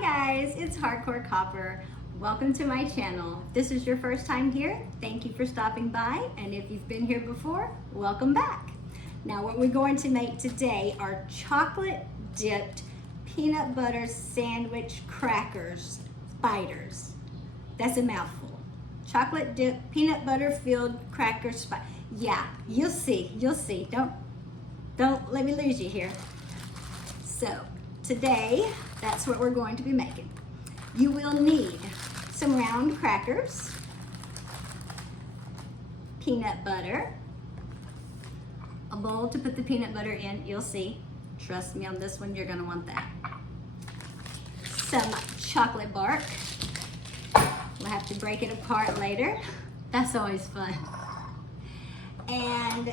Hi guys, it's Hardcore Copper. Welcome to my channel. If this is your first time here, thank you for stopping by, and if you've been here before, welcome back. Now what we're going to make today are chocolate dipped peanut butter sandwich crackers, spiders. That's a mouthful. Chocolate dipped peanut butter filled crackers. Yeah, you'll see. Don't let me lose you here. So today, that's what we're going to be making. You will need some round crackers, peanut butter, a bowl to put the peanut butter in. You'll see. Trust me on this one, you're gonna want that. Some chocolate bark. We'll have to break it apart later. That's always fun. And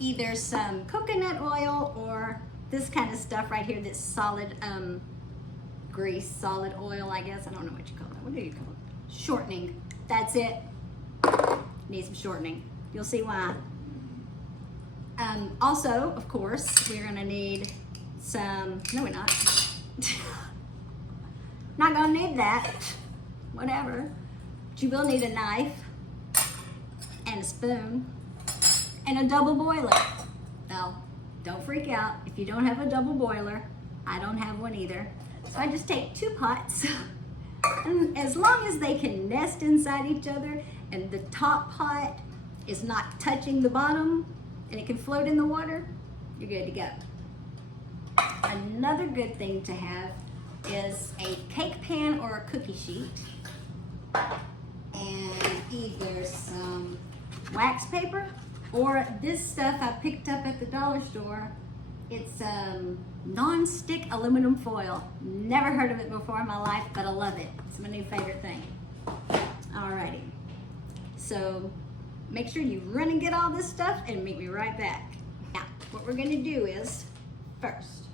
either some coconut oil or this kind of stuff right here that's solid grease, solid oil, I guess. I don't know what you call it. What do you call it? Shortening. That's it. Need some shortening. You'll see why. Also, of course, we're gonna need some, no we're not. Not gonna need that. Whatever. But you will need a knife and a spoon and a double boiler. Now, don't freak out if you don't have a double boiler. I don't have one either. So I just take two pots, and as long as they can nest inside each other and the top pot is not touching the bottom and it can float in the water, you're good to go. Another good thing to have is a cake pan or a cookie sheet and either some wax paper or this stuff I picked up at the dollar store. It's non-stick aluminum foil. Never heard of it before in my life, but I love it. It's my new favorite thing. Alrighty. So make sure you run and get all this stuff and meet me right back. Now, what we're gonna do is, first,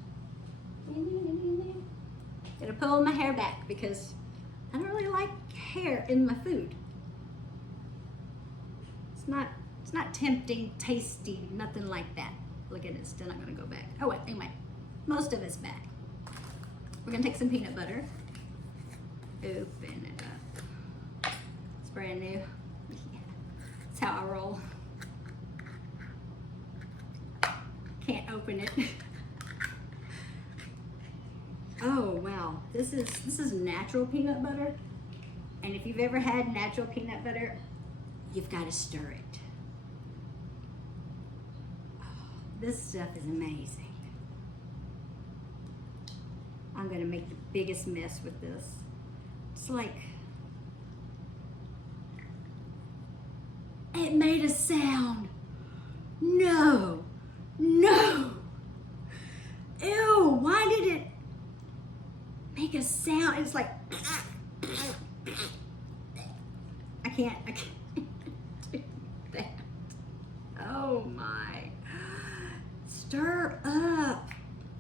gonna pull my hair back because I don't really like hair in my food. It's not tempting, tasty, nothing like that. Look at it, still not gonna go back. Oh wait, anyway, most of it's back. We're gonna take some peanut butter, open it up. It's brand new. Yeah, that's how I roll. Can't open it. Oh wow, this is natural peanut butter. And if you've ever had natural peanut butter, you've got to stir it. This stuff is amazing. I'm gonna make the biggest mess with this. It's like, it made a sound. No. Ew, why did it make a sound? It's like, I can't do that. Oh my. Stir up.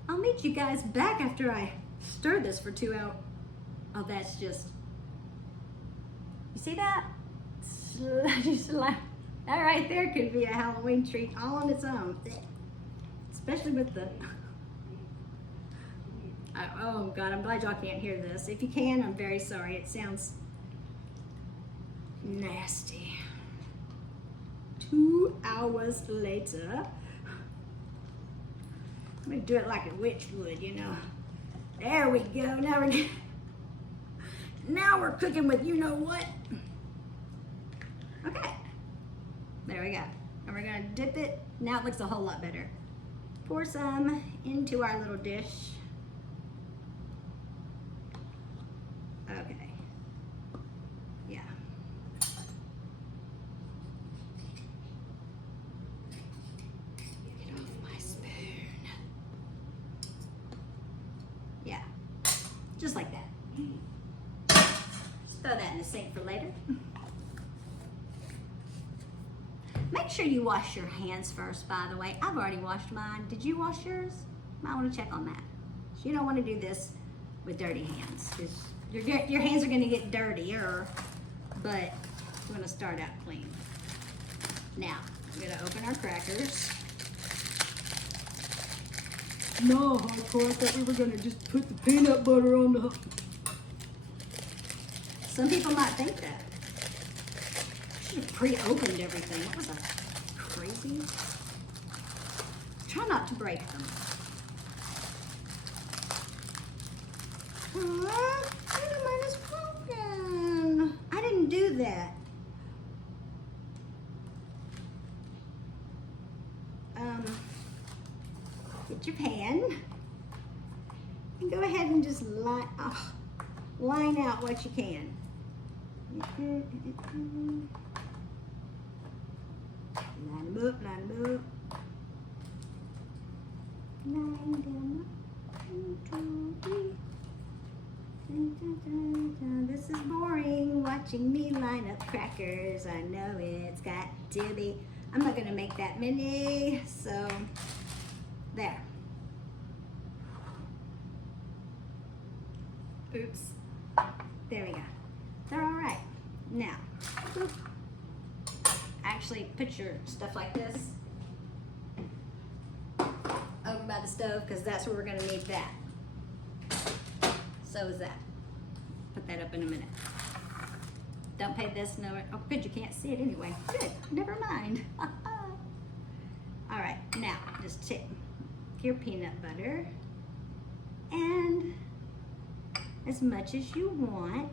I'll meet you guys back after I stir this for 2 hours. Oh, that's just, you see that? That right there could be a Halloween treat all on its own. Especially with the, oh God, I'm glad y'all can't hear this. If you can, I'm very sorry. It sounds nasty. 2 hours later, I'm gonna do it like a witch would, you know. There we go. Now we're cooking with you know what. Okay. There we go. And we're gonna dip it. Now it looks a whole lot better. Pour some into our little dish. Okay. Yeah. Get off my spoon. Yeah. Just like that. Just throw that in the sink for later. Make sure you wash your hands first, by the way. I've already washed mine. Did you wash yours? Might want to check on that. So you don't want to do this with dirty hands. Your hands are going to get dirtier, but you want to start out clean. Now, we're going to open our crackers. No, hardcore, I thought we were gonna just put the peanut butter on the... Some people might think that. She had pre-opened everything. What was that? Crazy? Try not to break them. Oh, mine is broken. I didn't do that. Get your pan and go ahead and just line out what you can. Line them up, line them up. Line them up. 1, 2, 3. Dun, dun, dun, dun. This is boring, watching me line up crackers. I know it's got to be. I'm not gonna make that many, so there. Oops. There we go. They're all right. Now, actually put your stuff like this over by the stove, because that's where we're gonna need that. So is that. Put that up in a minute. Don't pay this no. Oh, good, you can't see it anyway. Good, never mind. All right, now just take your peanut butter and as much as you want.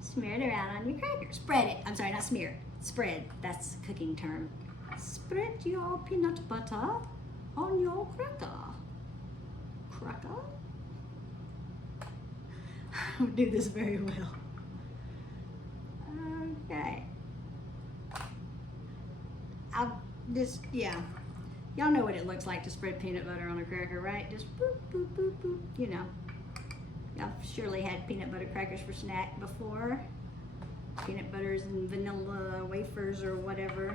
Smear it around on your cracker. Spread it. I'm sorry, not smear. Spread. That's a cooking term. Spread your peanut butter on your cracker. Cracker? I don't do this very well. Okay. I'll just, yeah. Y'all know what it looks like to spread peanut butter on a cracker, right? Just boop, boop, boop, boop. You know. Y'all surely had peanut butter crackers for snack before. Peanut butters and vanilla wafers or whatever.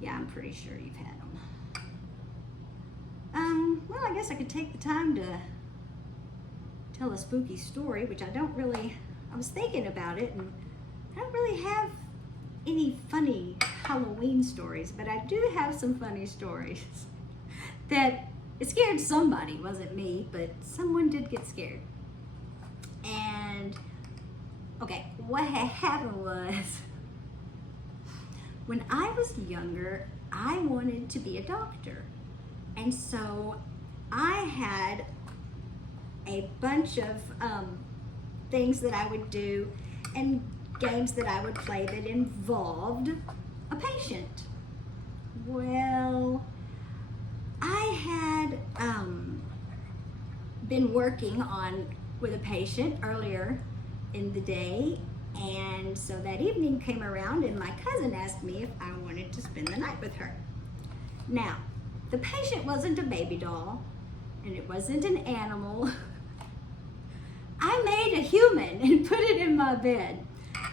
Yeah, I'm pretty sure you've had them. Well, I guess I could take the time to tell a spooky story, which I don't really, I was thinking about it, and I don't really have any funny Halloween stories, but I do have some funny stories that it scared somebody. It wasn't me, but someone did get scared. And okay, what had happened was, when I was younger, I wanted to be a doctor. And so I had a bunch of things that I would do and games that I would play that involved a patient. Well, I had been working with a patient earlier in the day, and so that evening came around and my cousin asked me if I wanted to spend the night with her. Now, the patient wasn't a baby doll, and it wasn't an animal. I made a human and put it in my bed.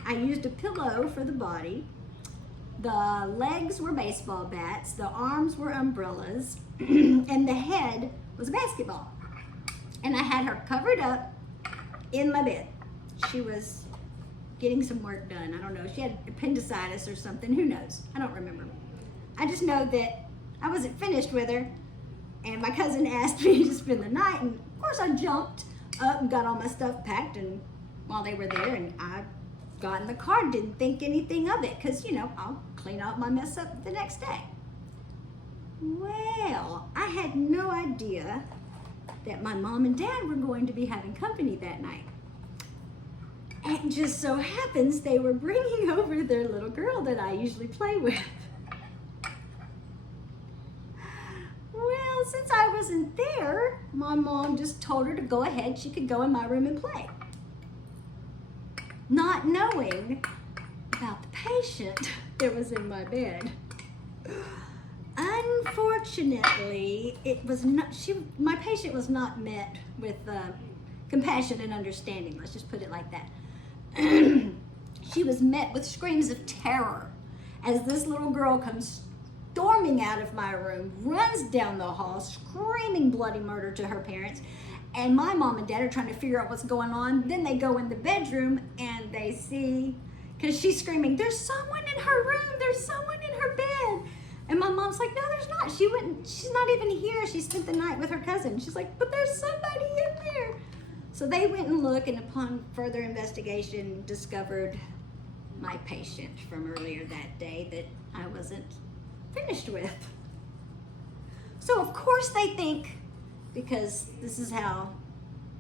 I used a pillow for the body. The legs were baseball bats, the arms were umbrellas, and the head was a basketball. And I had her covered up in my bed. She was getting some work done. I don't know, she had appendicitis or something, who knows? I don't remember. I just know that I wasn't finished with her, and my cousin asked me to spend the night, and of course I jumped up and got all my stuff packed, and while they were there, and I got in the car, didn't think anything of it, because, you know, I'll clean up my mess up the next day. Well, I had no idea that my mom and dad were going to be having company that night. And it just so happens they were bringing over their little girl that I usually play with. Well, since I wasn't there, my mom just told her to go ahead, she could go in my room and play. Not knowing about the patient that was in my bed. Unfortunately, it was not, my patient was not met with compassion and understanding, let's just put it like that. She was met with screams of terror as this little girl comes storming out of my room, runs down the hall, screaming bloody murder to her parents, and my mom and dad are trying to figure out what's going on. Then they go in the bedroom and they see, because she's screaming, there's someone in her room, there's someone in her bed. And my mom's like, no, there's not. She's not even here. She spent the night with her cousin. She's like, but there's somebody in there. So they went and looked, and upon further investigation, discovered my patient from earlier that day that I wasn't finished with. So of course they think, because this is how,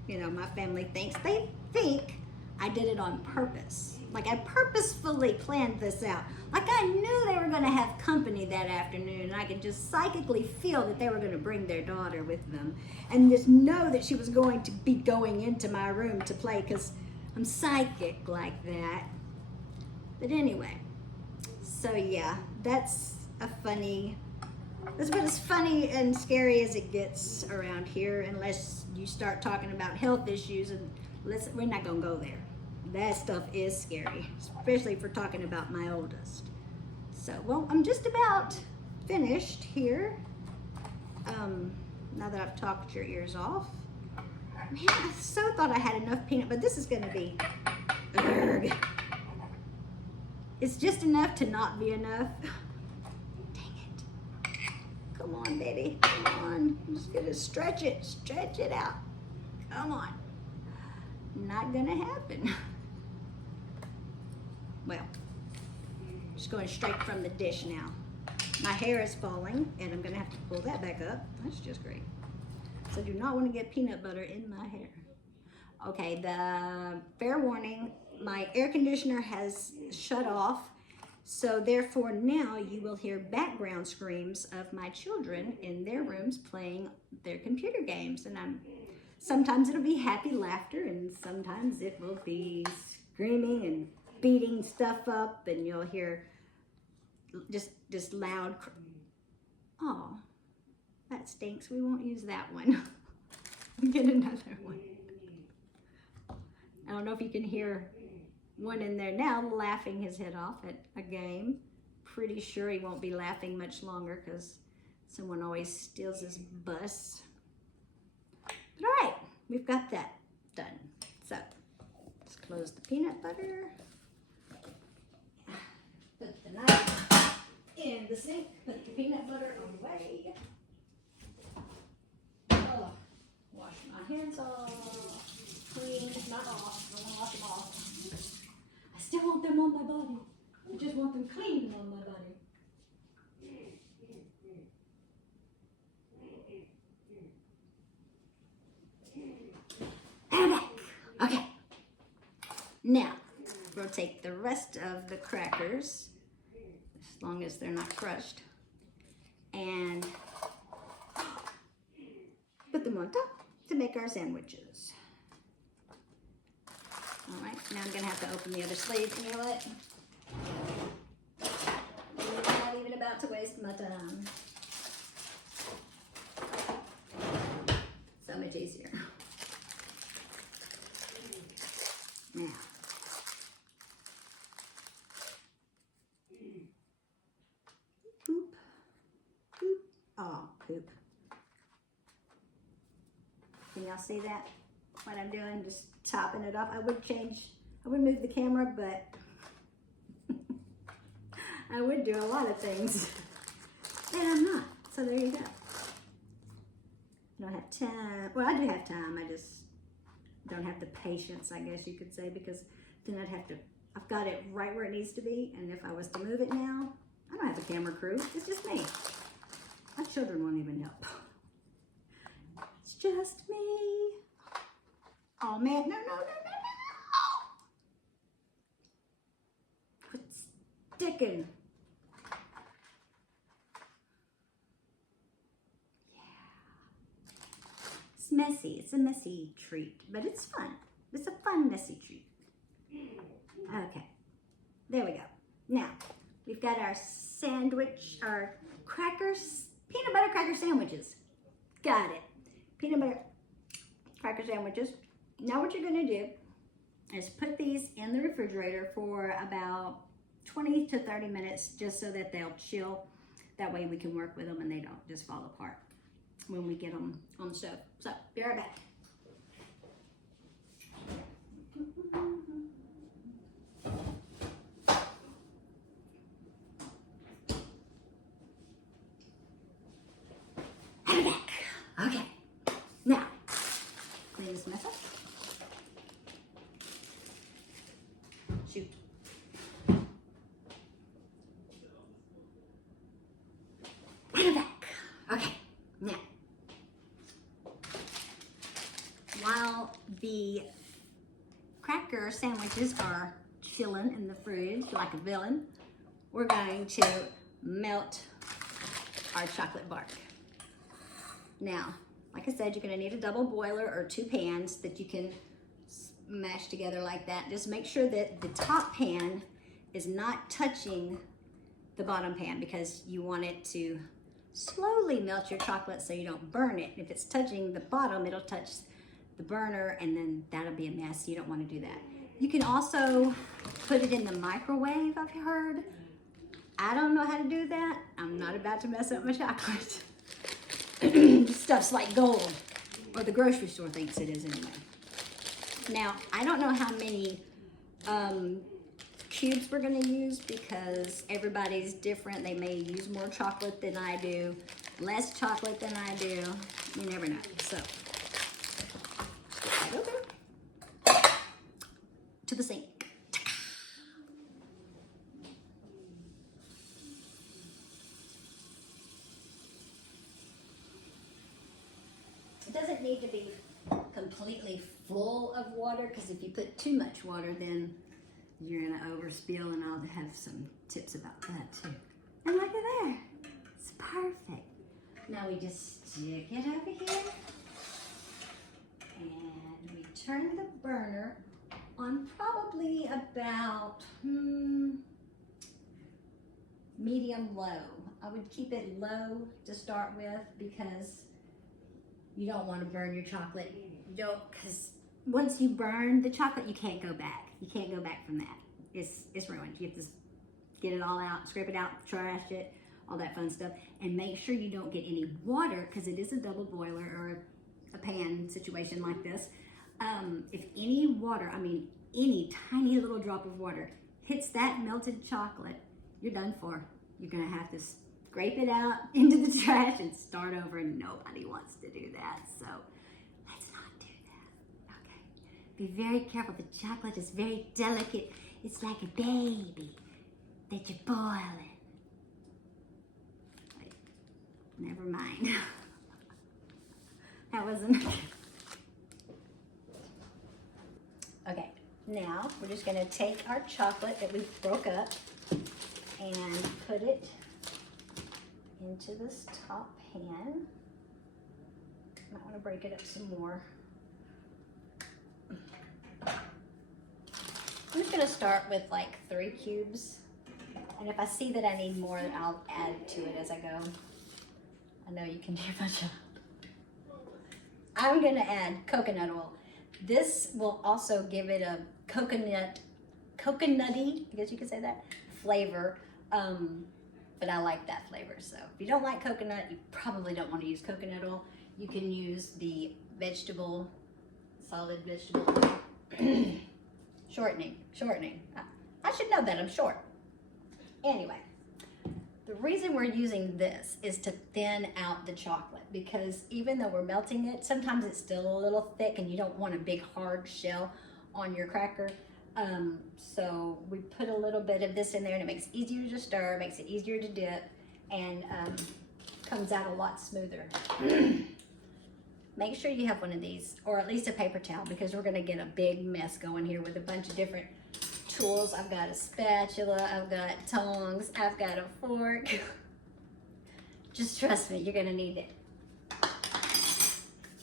you know, my family thinks, they think I did it on purpose. Like I purposefully planned this out. Like I knew they were gonna have company that afternoon, and I could just psychically feel that they were gonna bring their daughter with them, and just know that she was going to be going into my room to play, because I'm psychic like that. But anyway, so yeah, that's about as funny and scary as it gets around here, unless you start talking about health issues, and we're not gonna go there. That stuff is scary, especially if we're talking about my oldest. So, well, I'm just about finished here. Now that I've talked your ears off. Man, I so thought I had enough peanut, but this is gonna be, it's just enough to not be enough. Dang it. Come on, baby, come on. I'm just gonna stretch it out. Come on. Not gonna happen. Well, just going straight from the dish now. My hair is falling, and I'm gonna have to pull that back up. That's just great. So I do not want to get peanut butter in my hair. Okay, the fair warning, my air conditioner has shut off, so therefore now you will hear background screams of my children in their rooms playing their computer games, and sometimes it'll be happy laughter, and sometimes it will be screaming and beating stuff up, and you'll hear just loud. Oh, that stinks. We won't use that one. Get another one. I don't know if you can hear one in there now laughing his head off at a game. Pretty sure he won't be laughing much longer because someone always steals his bus. But all right, we've got that done. So let's close the peanut butter. Put the knife in the sink. Put the peanut butter away. Oh, wash my hands off. Clean, not off. I want to wash them off. I still want them on my body. I just want them clean on my body. Okay. Now, we'll take the rest of the crackers, as long as they're not crushed, and put them on top to make our sandwiches. All right, now I'm gonna have to open the other sleeve. You know what? I'm not even about to waste my time. So much easier. Now. Poop. Poop. Oh, poop. Can y'all see that? What I'm doing, just topping it off. I would move the camera, but I would do a lot of things. And I'm not. So there you go. I don't have time. Well, I do have time. I just don't have the patience, I guess you could say, because then I've got it right where it needs to be, and if I was to move it now, I don't have a camera crew, it's just me. My children won't even help. It's just me. Oh man, no. Quit sticking. It's messy. It's a messy treat, but it's fun. It's a fun, messy treat. Okay, there we go. Now, we've got our sandwich, our crackers, peanut butter cracker sandwiches. Got it. Peanut butter cracker sandwiches. Now what you're gonna do is put these in the refrigerator for about 20 to 30 minutes, just so that they'll chill. That way we can work with them and they don't just fall apart when we get them on the stove. So, be right back. I'm back. Okay. Now, clean this mess up. sandwiches are chilling in the fridge like a villain, we're going to melt our chocolate bark. Now, like I said, you're gonna need a double boiler or 2 pans that you can mash together like that. Just make sure that the top pan is not touching the bottom pan, because you want it to slowly melt your chocolate so you don't burn it. If it's touching the bottom, it'll touch the burner and then that'll be a mess. You don't want to do that. You can also put it in the microwave, I've heard. I don't know how to do that. I'm not about to mess up my chocolate. Stuff's like gold, or the grocery store thinks it is anyway. Now, I don't know how many cubes we're gonna use, because everybody's different. They may use more chocolate than I do, less chocolate than I do. You never know. So, right over to the sink. It doesn't need to be completely full of water, because if you put too much water, then you're gonna overspill, and I'll have some tips about that too. And look at there, it's perfect. Now we just stick it over here, and we turn the burner on probably about medium low. I would keep it low to start with, because you don't want to burn your chocolate. You don't, because once you burn the chocolate, you can't go back. You can't go back from that. It's ruined. You have to get it all out, scrape it out, trash it, all that fun stuff. And make sure you don't get any water, because it is a double boiler or a pan situation like this. If any water, I mean any tiny little drop of water, hits that melted chocolate, you're done for. You're gonna have to scrape it out into the trash and start over, and nobody wants to do that. So let's not do that. Okay. Be very careful. The chocolate is very delicate. It's like a baby that you're boiling. Wait, never mind. That wasn't. Okay, now we're just gonna take our chocolate that we broke up and put it into this top pan. Might want to break it up some more. I'm just going to start with like 3 cubes, and if I see that I need more, I'll add to it as I go. I know you can hear my job. I'm going to add coconut oil. This will also give it a coconutty, I guess you could say that, flavor. But I like that flavor. So if you don't like coconut, you probably don't want to use coconut oil. You can use the vegetable, solid vegetable oil. Shortening. I should know that, I'm short. Anyway, the reason we're using this is to thin out the chocolate, because even though we're melting it, sometimes it's still a little thick and you don't want a big hard shell on your cracker. So we put a little bit of this in there, and it makes it easier to stir, makes it easier to dip, and comes out a lot smoother. Make sure you have one of these, or at least a paper towel, because we're gonna get a big mess going here with a bunch of different tools. I've got a spatula, I've got tongs, I've got a fork. Just trust me, you're gonna need it.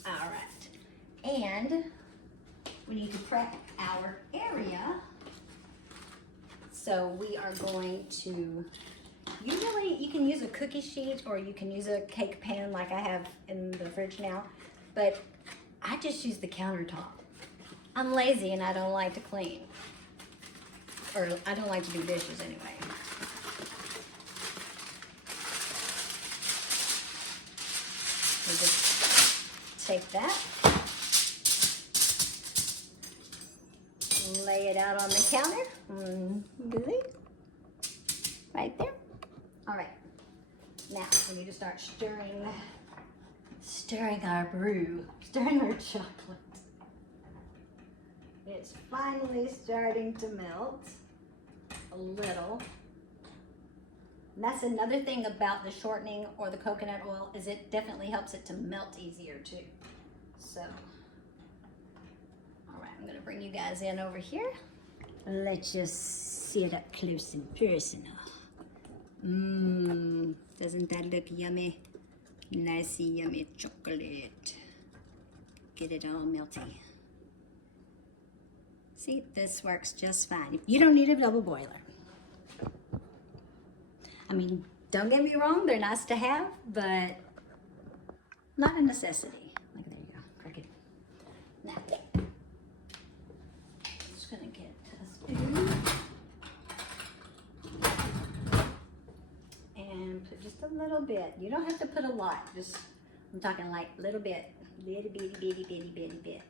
All right, and we need to prep our area. So we are going to, usually you can use a cookie sheet or you can use a cake pan like I have in the fridge now, but I just use the countertop. I'm lazy and I don't like to clean, or I don't like to do dishes anyway. So just take that, lay it out on the counter. Right there. All right. Now we need to start stirring our brew, stirring our chocolate. It's finally starting to melt a little. And that's another thing about the shortening or the coconut oil, is it definitely helps it to melt easier too. So, all right. I'm gonna bring you guys in over here. Let's just see it up close and personal. Mmm, doesn't that look yummy? Nice yummy chocolate. Get it all melty. See, this works just fine. You don't need a double boiler. I mean, don't get me wrong, they're nice to have, but not a necessity. Like, there you go, crack it. Now, just gonna get a spoon and put just a little bit. You don't have to put a lot, just, I'm talking like little bit, little bitty bit.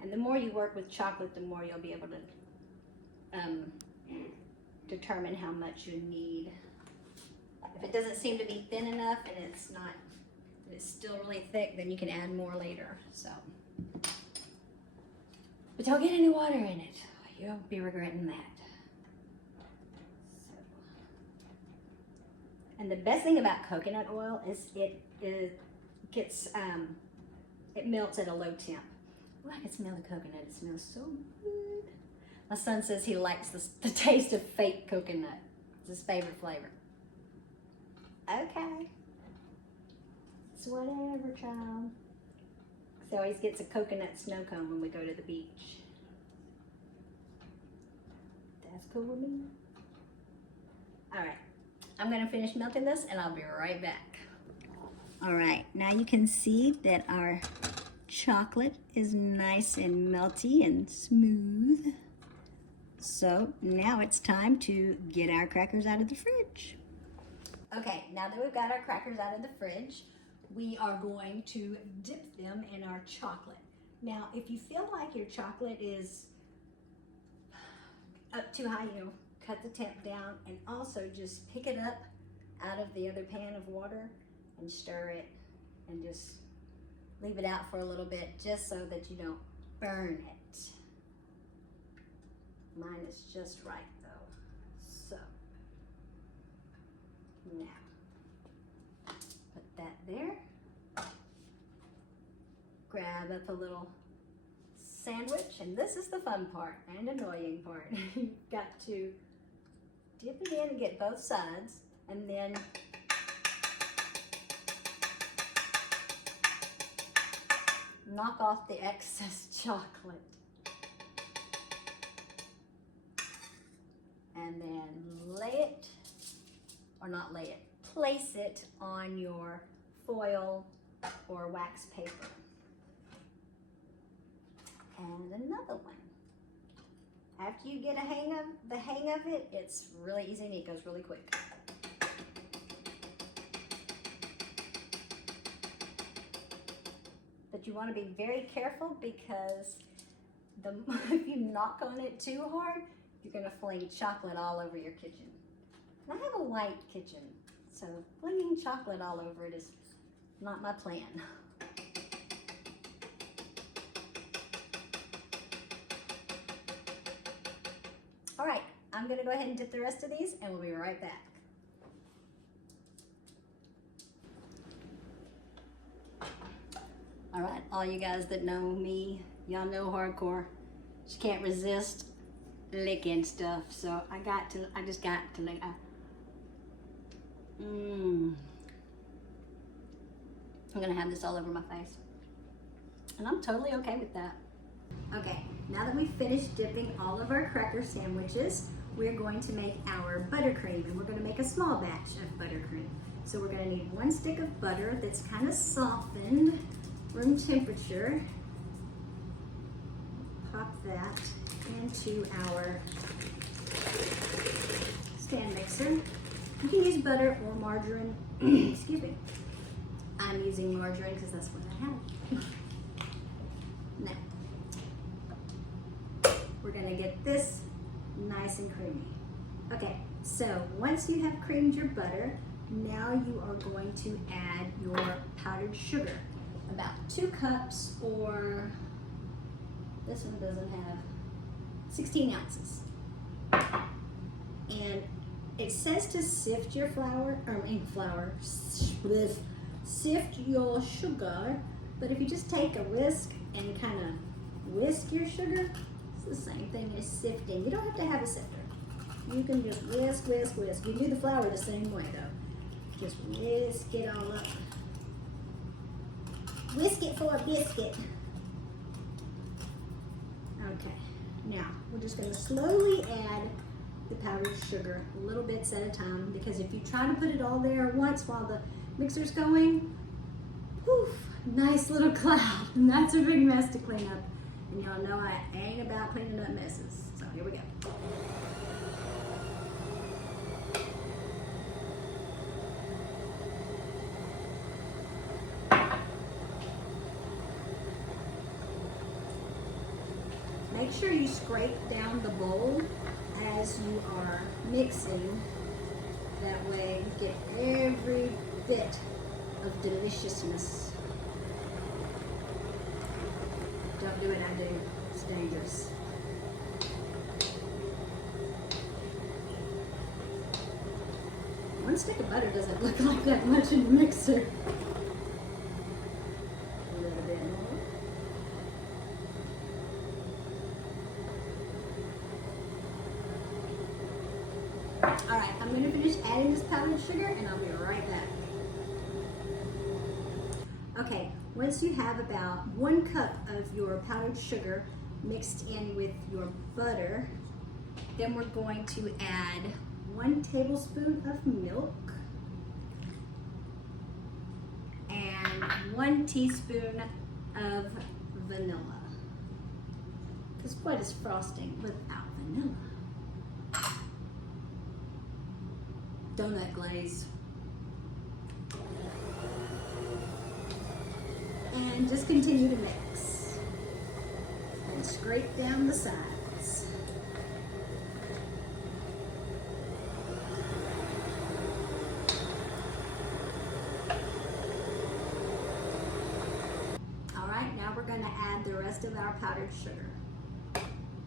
And the more you work with chocolate, the more you'll be able to determine how much you need. If it doesn't seem to be thin enough and it's still really thick, then you can add more later. So, but don't get any water in it. You'll be regretting that. So, and the best thing about coconut oil is it melts at a low temp. Ooh, I can smell the coconut. It smells so good. My son says he likes the taste of fake coconut. It's his favorite flavor. Okay. It's whatever, child. He always gets a coconut snow cone when we go to the beach. That's cool with me. All right. I'm going to finish melting this and I'll be right back. All right. Now you can see that our chocolate is nice and melty and smooth. So now it's time to get our crackers out of the fridge. Okay, now that we've got our crackers out of the fridge, we are going to dip them in our chocolate. Now, if you feel like your chocolate is up too high, cut the temp down and also just pick it up out of the other pan of water and stir it and just leave it out for a little bit just so that you don't burn it. Mine is just right though. So now put that there. Grab up a little sandwich, and this is the fun part and annoying part. You've got to dip it in and get both sides, and then knock off the excess chocolate. And then place it on your foil or wax paper. And another one. After you get the hang of it, it's really easy and it goes really quick. But you want to be very careful because if you knock on it too hard, you're going to fling chocolate all over your kitchen. And I have a white kitchen, so flinging chocolate all over it is not my plan. All right, I'm going to go ahead and dip the rest of these, and we'll be right back. All right, all you guys that know me, y'all know hardcore. She can't resist licking stuff, so I just got to lick. I'm gonna have this all over my face, and I'm totally okay with that. Okay, now that we've finished dipping all of our cracker sandwiches, we're going to make our buttercream, and we're going to make a small batch of buttercream. So we're going to need 1 stick of butter that's kind of softened, room temperature. Pop that into our stand mixer. You can use butter or margarine. Excuse me. I'm using margarine because that's what I have. Now, we're going to get this nice and creamy. Okay, so once you have creamed your butter, now you are going to add your powdered sugar. About 2 cups, or this one doesn't have 16 ounces. And it says to sift your sift your sugar, but if you just take a whisk and kind of whisk your sugar. It's the same thing as sifting. You don't have to have a sifter. You can just whisk, whisk, whisk. You do the flour the same way though. Just whisk it all up. Whisk it for a biscuit. Okay, now we're just gonna slowly add the powdered sugar, little bits at a time, because if you try to put it all there at once while the mixer's going, whew, nice little cloud, and that's a big mess to clean up. And y'all know I ain't about cleaning up messes, so here we go. Make sure you scrape down the bowl as you are mixing. That way you get every bit of deliciousness. Don't do it, I do. It's dangerous. One stick of butter doesn't look like that much in the mixer. A little bit more. All right, I'm gonna finish adding this powdered sugar and I'll be right back. Okay, once you have about 1 cup of your powdered sugar mixed in with your butter, then we're going to add 1 tablespoon of milk and 1 teaspoon of vanilla. Because what is frosting without vanilla? Donut glaze. And just continue to mix. And scrape down the sides. All right, now we're going to add the rest of our powdered sugar.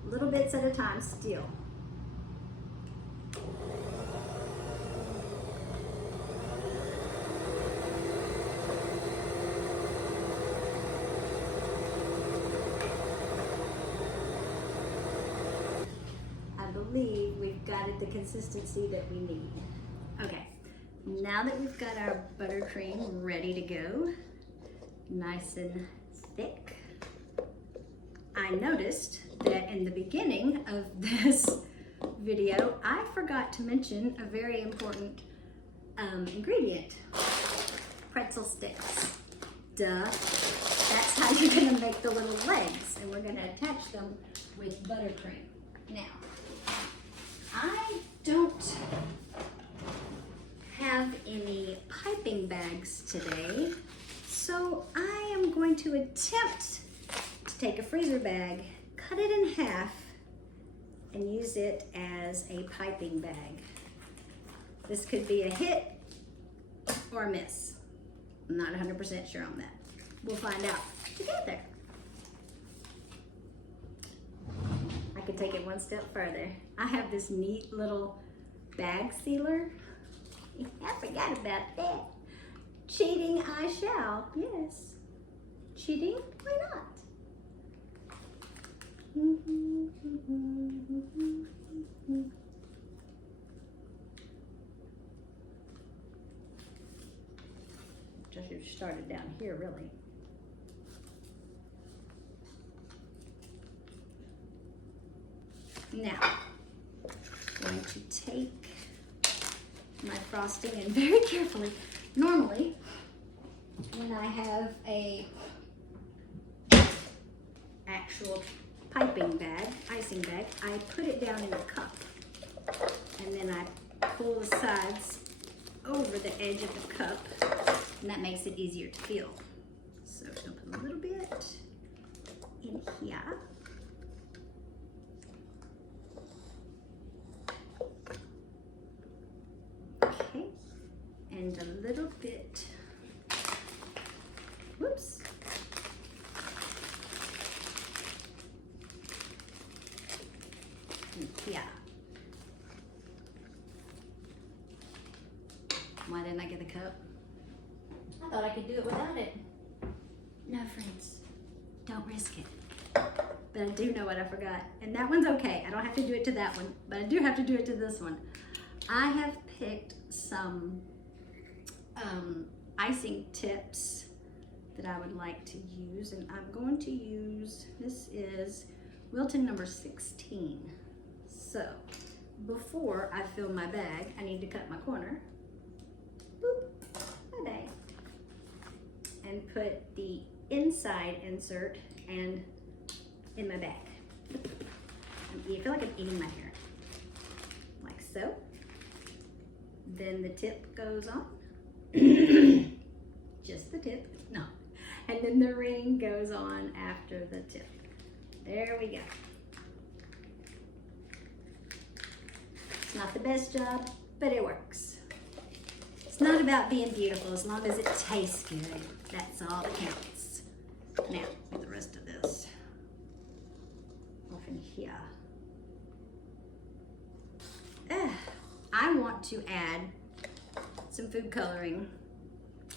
Little bits at a time still. Believe we've got it the consistency that we need. Okay, now that we've got our buttercream ready to go, nice and thick, I noticed that in the beginning of this video, I forgot to mention a very important ingredient, pretzel sticks. Duh, that's how you're gonna make the little legs, and we're gonna attach them with buttercream. Now, I don't have any piping bags today, so I am going to attempt to take a freezer bag, cut it in half, and use it as a piping bag. This could be a hit or a miss. I'm not 100% sure on that. We'll find out together. I could take it one step further. I have this neat little bag sealer. I forgot about that. Cheating I shall, yes. Cheating, why not? Just should have started down here, really. Now, I'm going to take my frosting and very carefully, normally when I have a actual piping bag, icing bag, I put it down in a cup and then I pull the sides over the edge of the cup, and that makes it easier to feel. So I'm gonna put a little bit in here. Okay, and a little bit, whoops, in here. Why didn't I get the cup? I thought I could do it without it. No, friends, don't risk it. but I do know what I forgot. And that one's okay. I don't have to do it to that one, but I do have to do it to this one. I have picked some icing tips that I would like to use, and I'm going to use, this is Wilton number 16. So before I fill my bag, I need to cut my corner. Boop, my bag. And put the inside insert and in my bag. I feel like I'm eating my hair. Like so. Then the tip goes on. Just the tip. No. And then the ring goes on after the tip. There we go. It's not the best job, but it works. It's not about being beautiful as long as it tastes good. That's all that counts. Now, with the rest of this off in here. I want to add some food coloring,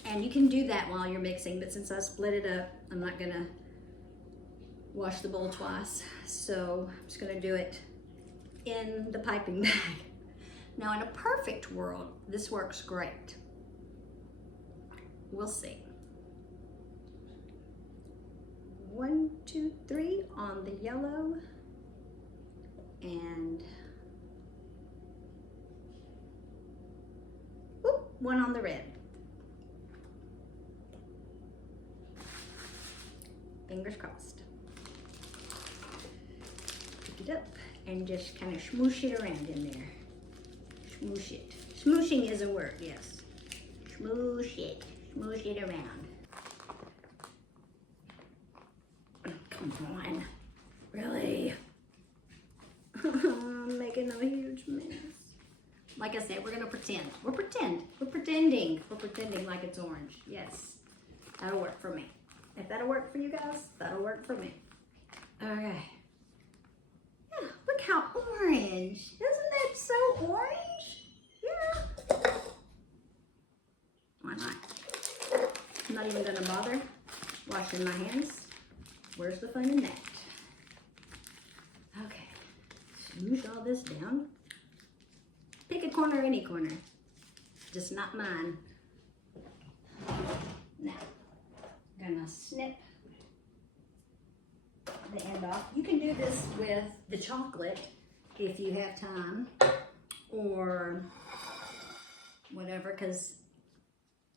and you can do that while you're mixing, but since I split it up, I'm not gonna wash the bowl twice, so I'm just gonna do it in the piping bag. Now, in a perfect world, this works great. We'll see. 1, 2, 3 on the yellow, and whoop, 1 on the red. Fingers crossed. Pick it up and just kind of smoosh it around in there. Smoosh it. Smooshing is a word, yes. Smoosh it. Smoosh it around. Come on. Really? I'm making a huge mess. Like I said, we're gonna pretend. We're pretending. We're pretending like it's orange. Yes. That'll work for me. If that'll work for you guys, that'll work for me. Okay. Yeah, look how orange. Isn't that so orange? Yeah. Why not? I'm not even gonna bother washing my hands. Where's the fun in that? Okay. Smoosh all this down. Pick a corner, any corner. Just not mine. Now, I'm gonna snip the end off. You can do this with the chocolate if you have time, or whatever, because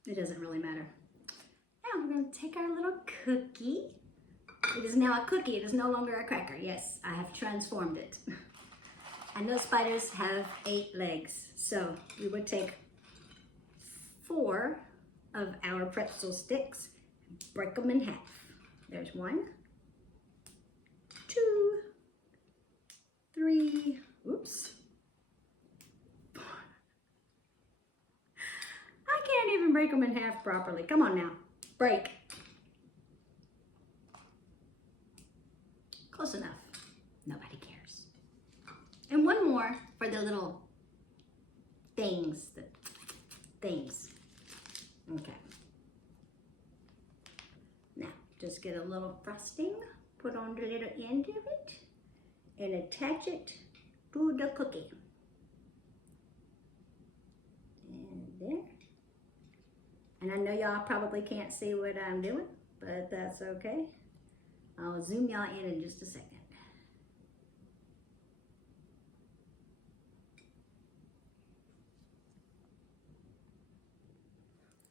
it doesn't really matter. Now we're gonna take our little cookie. It is now a cookie, it is no longer a cracker. Yes, I have transformed it. And those spiders have 8 legs. So we would take 4 of our pretzel sticks, break them in half. There's 1, 2, 3, oops. I can't even break them in half properly. Come on now, break. Close enough, nobody cares. And 1 more for the little things, Okay. Now, just get a little frosting, put on the little end of it, and attach it to the cookie. And there. And I know y'all probably can't see what I'm doing, but that's okay. I'll zoom y'all in just a second.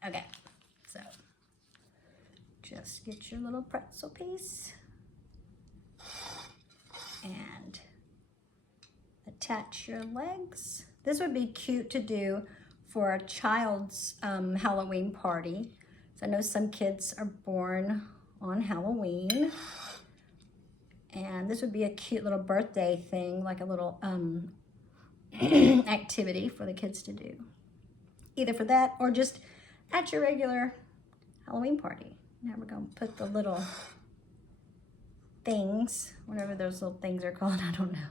Okay, so just get your little pretzel piece and attach your legs. This would be cute to do for a child's Halloween party. So I know some kids are born on Halloween. And this would be a cute little birthday thing, like a little activity for the kids to do. Either for that or just at your regular Halloween party. Now we're gonna put the little things, whatever those little things are called, I don't know.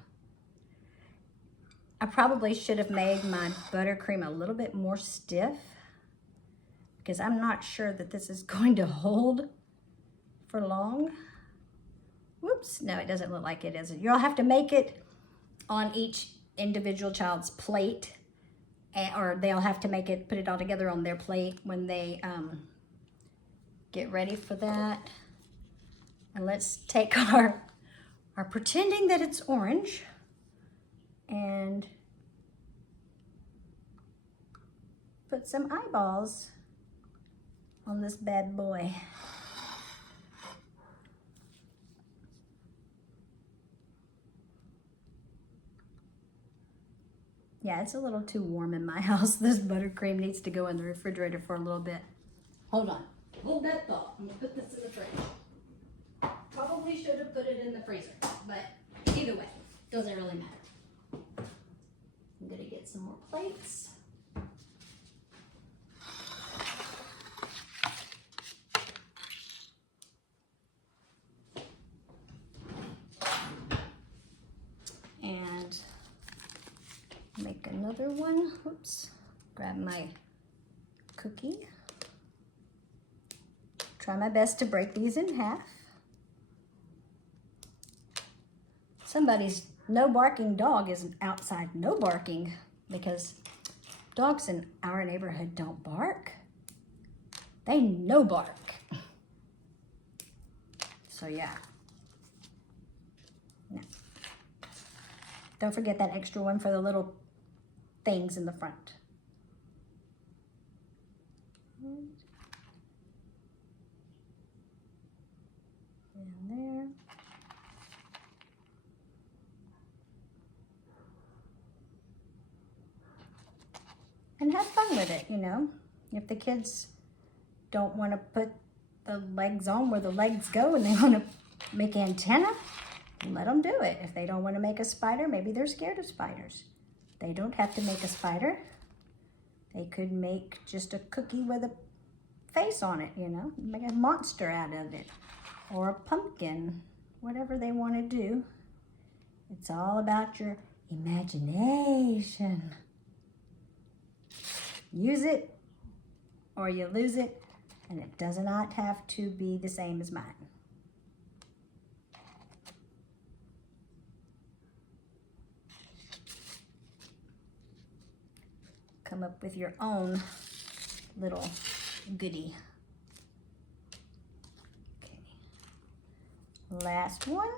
I probably should have made my buttercream a little bit more stiff because I'm not sure that this is going to hold for long. Whoops, no, it doesn't look like it is. You'll have to make it on each individual child's plate, or they'll have to make it, put it all together on their plate when they get ready for that. And let's take our pretending that it's orange and put some eyeballs on this bad boy. Yeah, it's a little too warm in my house. This buttercream needs to go in the refrigerator for a little bit. Hold on. Hold that thought. I'm gonna put this in the fridge. Probably should have put it in the freezer, but either way, doesn't really matter. I'm gonna get some more plates. And make another one. Oops. Grab my cookie. Try my best to break these in half. Somebody's no barking dog is outside no barking because dogs in our neighborhood don't bark. They no bark. So yeah. No. Don't forget that extra one for the little things in the front. And there. And have fun with it, you know. If the kids don't want to put the legs on where the legs go and they want to make antenna, let them do it. If they don't want to make a spider, maybe they're scared of spiders. They don't have to make a spider. They could make just a cookie with a face on it, you know, make a monster out of it, or a pumpkin, whatever they want to do. It's all about your imagination. Use it or you lose it, and it does not have to be the same as mine. Come up with your own little goodie. Okay. Last one.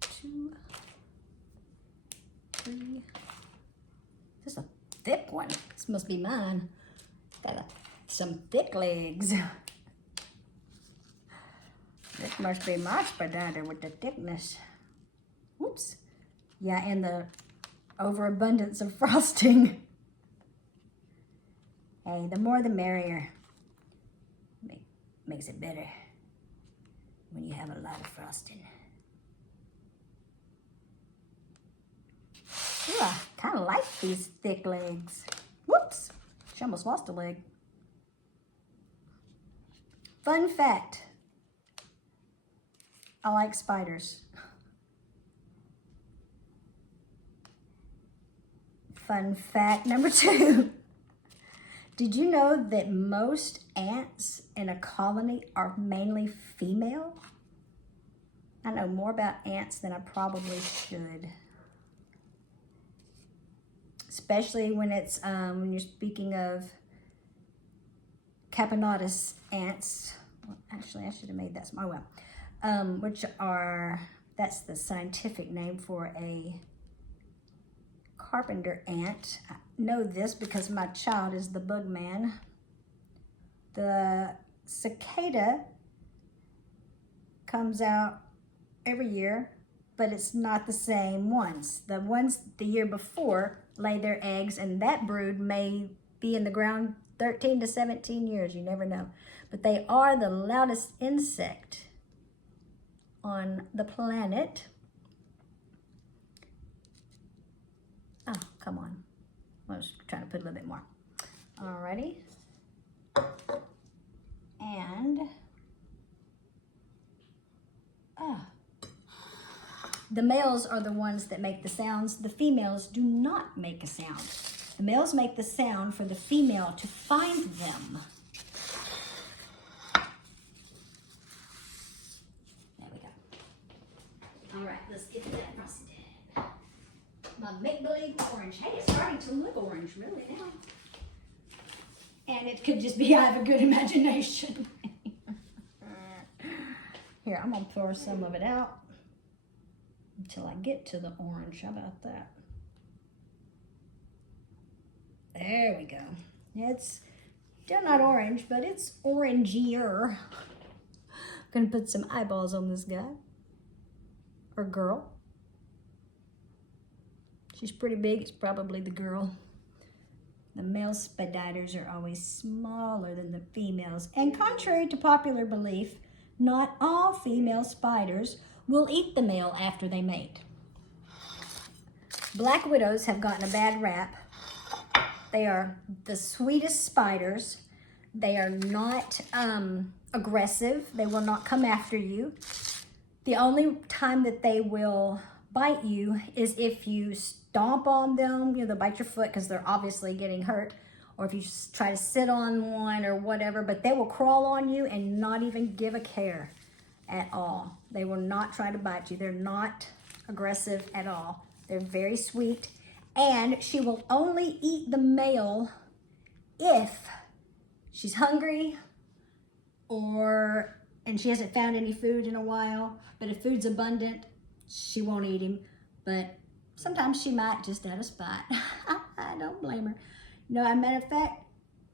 2, 3. This is a thick one. This must be mine. Got some thick legs. This must be my spider with the thickness. Whoops. Yeah, and the overabundance of frosting. Hey, the more the merrier. Makes it better when you have a lot of frosting. Ooh, I kind of like these thick legs. Whoops, she almost lost a leg. Fun fact, I like spiders. Fun fact number 2. Did you know that most ants in a colony are mainly female? I know more about ants than I probably should. Especially when it's, when you're speaking of Capanotis ants. Well, actually, I should have made that small one. Which are, that's the scientific name for a carpenter ant. I know this because my child is the bug man. The cicada comes out every year, but it's not the same ones. The ones the year before lay their eggs, and that brood may be in the ground 13 to 17 years. You never know. But they are the loudest insect on the planet. Oh, come on. I was trying to put a little bit more. Alrighty. And the males are the ones that make the sounds. The females do not make a sound. The males make the sound for the female to find them. orange. Hey, it's starting to look orange really now. And it could just be I have a good imagination. Here, I'm going to pour some of it out until I get to the orange. How about that? There we go. It's still not orange, but it's orangier. I'm going to put some eyeballs on this guy. Or girl. She's pretty big. It's probably the girl. The male spiders are always smaller than the females. And contrary to popular belief, not all female spiders will eat the male after they mate. Black widows have gotten a bad rap. They are the sweetest spiders. They are not aggressive. They will not come after you. The only time that they will bite you is if you stomp on them. You know, they'll bite your foot because they're obviously getting hurt. Or if you just try to sit on one or whatever. But they will crawl on you and not even give a care at all. They will not try to bite you. They're not aggressive at all. They're very sweet. And she will only eat the male if she's hungry and she hasn't found any food in a while. But if food's abundant, she won't eat him. But sometimes she might just out of spite. I don't blame her. No, as a matter of fact,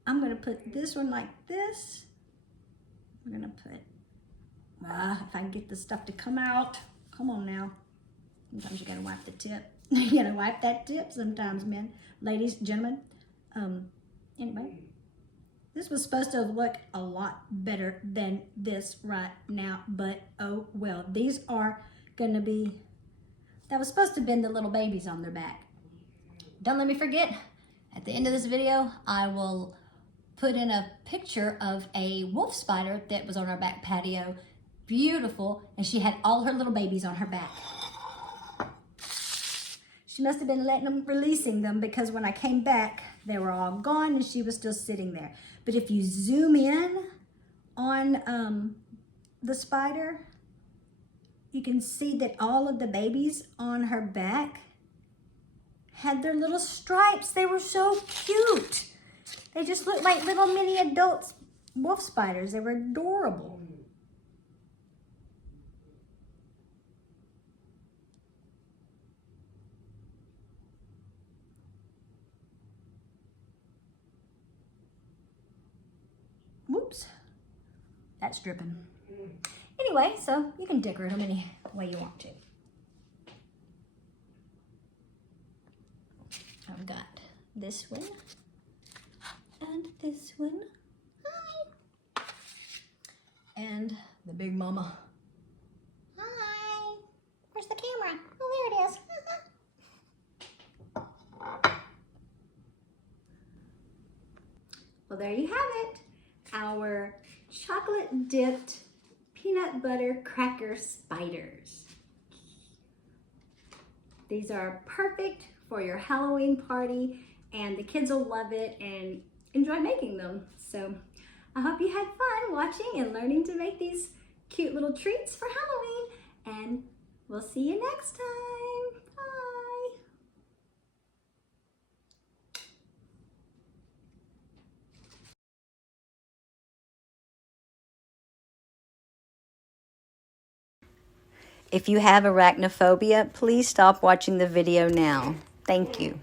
I'm going to put this one like this. I'm going to put, if I can get the stuff to come out. Come on now. Sometimes you got to wipe the tip. You got to wipe that tip sometimes, men. Ladies, gentlemen. Anyway. This was supposed to have looked a lot better than this right now, but oh well. These are gonna be, that was supposed to have been the little babies on their back. Don't let me forget, at the end of this video, I will put in a picture of a wolf spider that was on our back patio. Beautiful, and she had all her little babies on her back. She must have been releasing them because when I came back, they were all gone and she was still sitting there. But if you zoom in on the spider, you can see that all of the babies on her back had their little stripes. They were so cute. They just looked like little mini adult wolf spiders. They were adorable. Whoops, that's dripping. Anyway, so you can decorate them any way you want to. I've got this one and this one. Hi. And the big mama. Hi. Where's the camera? Oh, there it is. Well, there you have it. Our chocolate dipped peanut butter cracker spiders. These are perfect for your Halloween party and the kids will love it and enjoy making them. So I hope you had fun watching and learning to make these cute little treats for Halloween, and we'll see you next time. Bye. If you have arachnophobia, please stop watching the video now. Thank you.